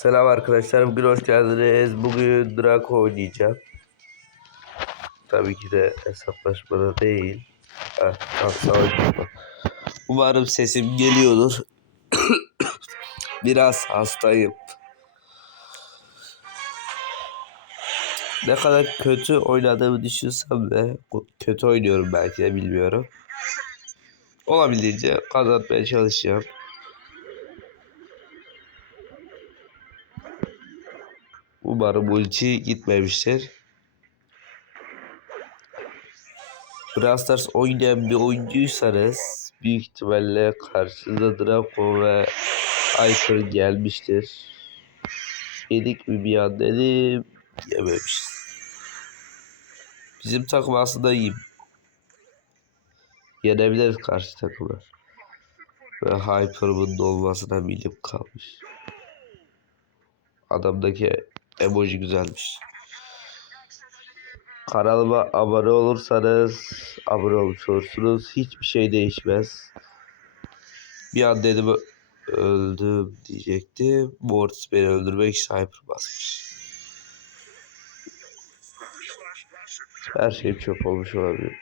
Selam arkadaşlar, bugün hoş geldiniz. Bugün Draco oynayacağım. Tabii ki de hesaplaşmada değil. Ha. Umarım sesim geliyordur. Biraz hastayım. Ne kadar kötü oynadığımı düşünsem de kötü oynuyorum belki de bilmiyorum. Olabildiğince kazanmaya çalışacağım. Umarım ulti gitmemiştir. Brawl Stars oynayan bir oyuncuysanız büyük ihtimalle karşınıza Draco ve Hyper gelmiştir. Yedik mi bir an dedim yememişiz. Bizim takım aslında iyi. Yenebiliriz karşı takımı. Ve Hyper'ın da olmasına milim kalmış. Adamdaki emoji güzelmiş. Kanalıma abone olursanız abone olmuş olursunuz. Hiçbir şey değişmez. Bir an dedim öldüm diyecektim. Mortis beni öldürmek için hyper basmış. Her şey çöp olmuş olabilir.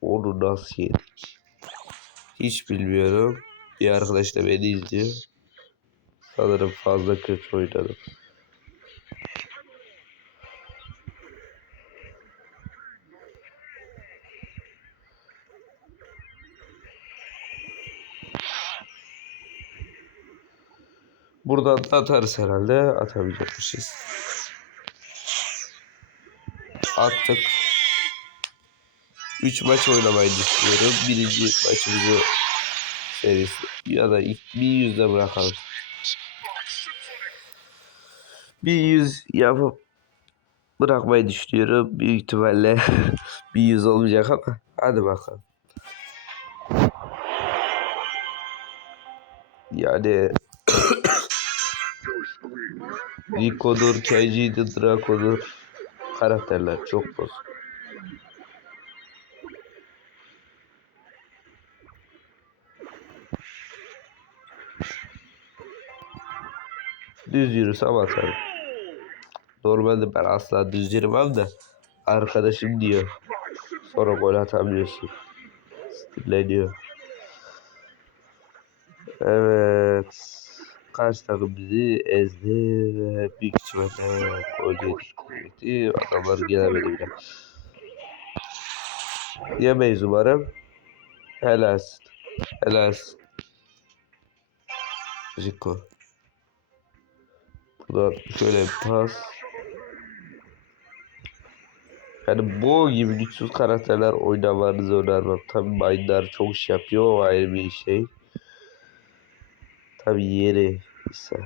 Onu nasıl yedik? Hiç bilmiyorum. Bir arkadaş da beni izliyor. Sanırım fazla kötü oynadım. Buradan da atarız herhalde. Atabilecekmişiz. Attık. 3 maç oynamayı düşünüyorum. Birinci maçımızı serisi ya da ilk bir yüzde bırakalım. Bir yüz yapıp bırakmayı düşünüyorum. Büyük ihtimalle bir yüz olmayacak ama hadi bakalım. Yani Rico'dur, Kenji'dir, Draco'dur karakterler çok bozuk. Düz yürüsem atarım. Normalde ben asla düz yürümem de arkadaşım diyor. Sonra gol atamıyorsun. Sinirleniyor. Evet. Karşı takım bizi ezdi ve büyük ihtimalle yedik. Adamlar gelemedi bile. Yemeyiz umarım. Helalsin. Helalsin. Zico. Buradan şöyle bir pas. Yani bu gibi güçsüz karakterler oynamanızı önermem. Tabi Mindar çok iş yapıyor o ayrı bir şey. Tabi yeri ise.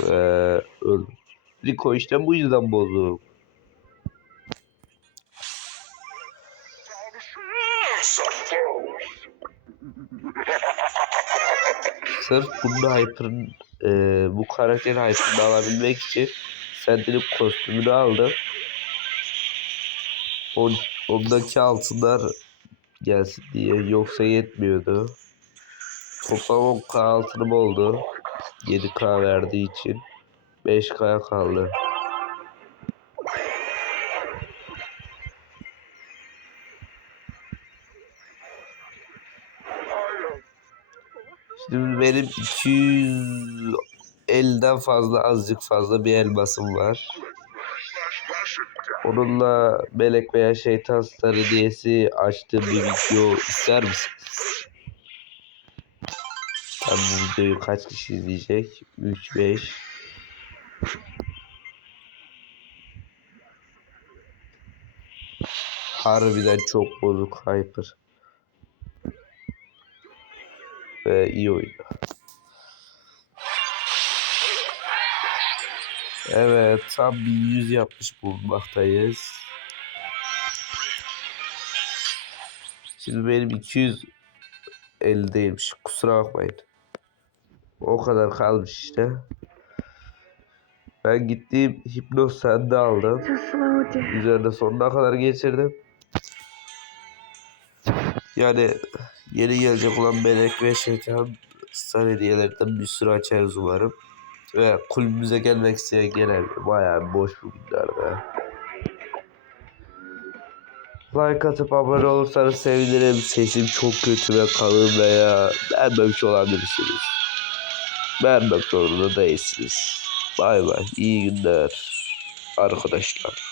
Ve öl. Rico işte bu yüzden bozuk. Sırf bunda Hyper'ın e, bu karakterin Hyper'ını alabilmek için Sentinel kostümünü aldım. On, ondaki altınlar gelsin diye yoksa yetmiyordu. Toplam 10k altınım oldu. 7k verdiği için 5k'ya kaldı. Şimdi benim 250'den fazla azıcık fazla bir elmasım var. Onunla melek veya şeytan starı diyesi açtığım bir video ister misiniz? Tam bu videoyu kaç kişi izleyecek? 3, 5. Harbiden çok bozuk Hyper. Ve iyi oyun. Evet tam bir yüz yapmış bulunmaktayız. Şimdi benim 200 değilmiş. Kusura bakmayın. O kadar kalmış işte. Ben gittiğim hipnoz sende aldım. Üzerinde sonuna kadar geçirdim. Yani yeni gelecek olan melek ve şeytan star hediyelerden bir sürü açarız umarım. Ve kulübümüze gelmek isteyen gelebilir. Bayağı boş bugünlerde. Like atıp abone olursanız sevinirim. Sesim çok kötü ve kalın veya beğenmemiş olabilirsiniz. Beğenmek zorunda değilsiniz. Bay bay. İyi günler arkadaşlar.